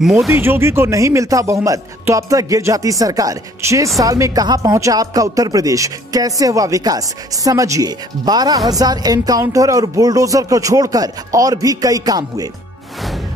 मोदी योगी को नहीं मिलता बहुमत तो अब तक गिर जाती सरकार। 6 साल में कहां पहुंचा आपका उत्तर प्रदेश, कैसे हुआ विकास, समझिए। 12,000 एनकाउंटर और बुलडोजर को छोड़कर और भी कई काम हुए।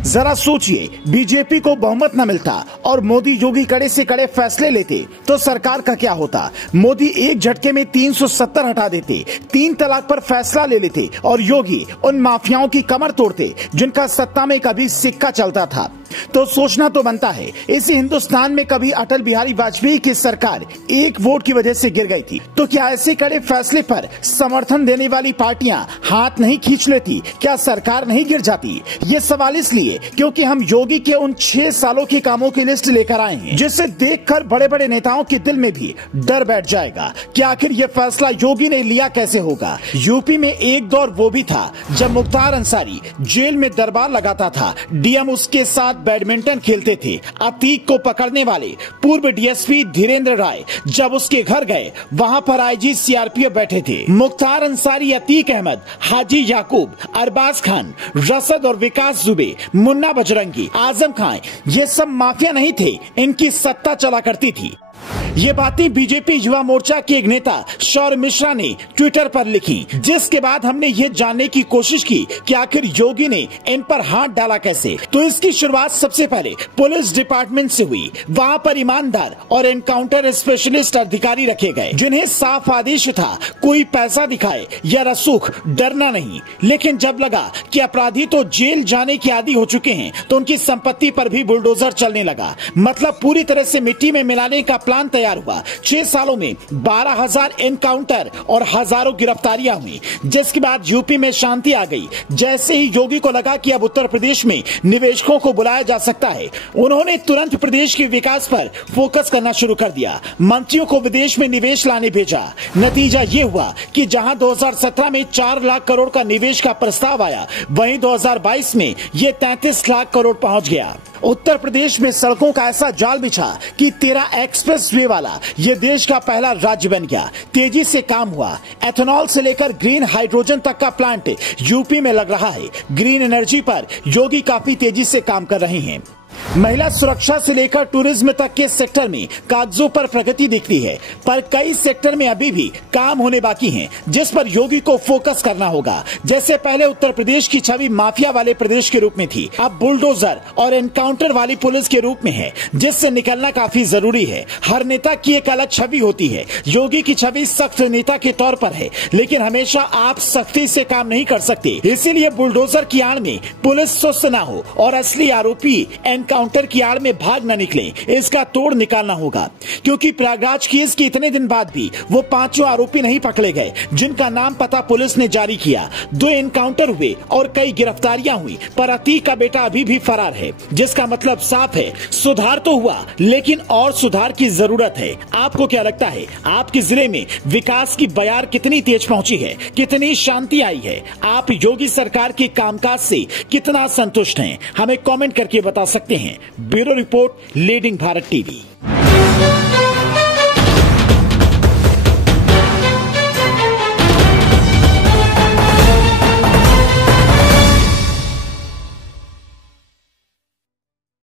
जरा सोचिए, बीजेपी को बहुमत न मिलता और मोदी योगी कड़े से कड़े फैसले लेते तो सरकार का क्या होता। मोदी एक झटके में 370 हटा देते, 3 तलाक पर फैसला ले लेते और योगी उन माफियाओं की कमर तोड़ते जिनका सत्ता में कभी सिक्का चलता था। तो सोचना तो बनता है, इसी हिंदुस्तान में कभी अटल बिहारी वाजपेयी की सरकार एक वोट की वजह से गिर गई थी, तो क्या ऐसे कड़े फैसले पर समर्थन देने वाली पार्टियां हाथ नहीं खींच लेती, क्या सरकार नहीं गिर जाती। ये सवाल इसलिए क्योंकि हम योगी के उन 6 सालों के कामों की लिस्ट लेकर आए हैं, जिसे देखकर बड़े बड़े नेताओं के दिल में भी डर बैठ जाएगा कि आखिर ये फैसला योगी ने लिया कैसे होगा। यूपी में एक दौर वो भी था जब मुख्तार अंसारी जेल में दरबार लगाता था, डीएम उसके साथ बैडमिंटन खेलते थे। अतीक को पकड़ने वाले पूर्व डीएसपी धीरेन्द्र राय जब उसके घर गए, वहां पर आईजी सीआरपीएफ बैठे थे। मुख्तार अंसारी, अतीक अहमद, हाजी याकूब, अरबाज खान, रसद और विकास दुबे, मुन्ना बजरंगी, आजम खान, ये सब माफिया नहीं थे, इनकी सत्ता चला करती थी। ये बातें बीजेपी युवा मोर्चा के एक नेता शौर्य मिश्रा ने ट्विटर पर लिखी, जिसके बाद हमने ये जानने की कोशिश की कि आखिर योगी ने इन पर हाथ डाला कैसे। तो इसकी शुरुआत सबसे पहले पुलिस डिपार्टमेंट से हुई। वहाँ पर ईमानदार और एनकाउंटर स्पेशलिस्ट अधिकारी रखे गए, जिन्हें साफ आदेश था कोई पैसा दिखाए या रसूख, डरना नहीं। लेकिन जब लगा कि अपराधी तो जेल जाने के आदी हो चुके हैं, तो उनकी संपत्ति पर भी बुलडोजर चलने लगा। मतलब पूरी तरह से मिट्टी में मिलाने का प्लान तैयार हुआ। 6 सालों में 12,000 एनकाउंटर और हजारों गिरफ्तारियां हुई, जिसके बाद यूपी में शांति आ गई। जैसे ही योगी को लगा कि अब उत्तर प्रदेश में निवेशकों को बुलाया जा सकता है, उन्होंने तुरंत प्रदेश के विकास पर फोकस करना शुरू कर दिया। मंत्रियों को विदेश में निवेश लाने भेजा। नतीजा ये हुआ कि जहां 2017 में 4 लाख करोड़ का निवेश का प्रस्ताव आया, वहीं 2022 में ये 33 लाख करोड़ पहुंच गया। उत्तर प्रदेश में सड़कों का ऐसा जाल बिछा कि 13 एक्सप्रेस वे वाला ये देश का पहला राज्य बन गया। तेजी से काम हुआ। एथेनॉल से लेकर ग्रीन हाइड्रोजन तक का प्लांट यूपी में लग रहा है। ग्रीन एनर्जी पर योगी काफी तेजी से काम कर रहे हैं। महिला सुरक्षा से लेकर टूरिज्म तक के सेक्टर में कागजों पर प्रगति दिखती है, पर कई सेक्टर में अभी भी काम होने बाकी हैं, जिस पर योगी को फोकस करना होगा। जैसे पहले उत्तर प्रदेश की छवि माफिया वाले प्रदेश के रूप में थी, अब बुलडोजर और एनकाउंटर वाली पुलिस के रूप में है, जिससे निकलना काफी जरूरी है। हर नेता की एक अलग छवि होती है। योगी की छवि सख्त नेता के तौर पर है, लेकिन हमेशा आप सख्ती से काम नहीं कर सकते। इसीलिए बुलडोजर की आड़ में पुलिस सुस्त न हो और असली आरोपी एनकाउंटर की आड़ में भाग न निकले, इसका तोड़ निकालना होगा। क्योंकि प्रयागराज केस के इतने दिन बाद भी वो 5 आरोपी नहीं पकड़े गए, जिनका नाम पता पुलिस ने जारी किया। 2 एनकाउंटर हुए और कई गिरफ्तारियां हुई, पर अतीक का बेटा अभी भी फरार है, जिसका मतलब साफ है, सुधार तो हुआ, लेकिन और सुधार की जरूरत है। आपको क्या लगता है, आपके जिले में विकास की बयार कितनी तेज पहुंची है, कितनी शांति आई है? आप योगी सरकार के कामकाज से कितना संतुष्ट हैं? हमें कमेंट करके बता सकते हैं। Bureau report, leading Bharat TV.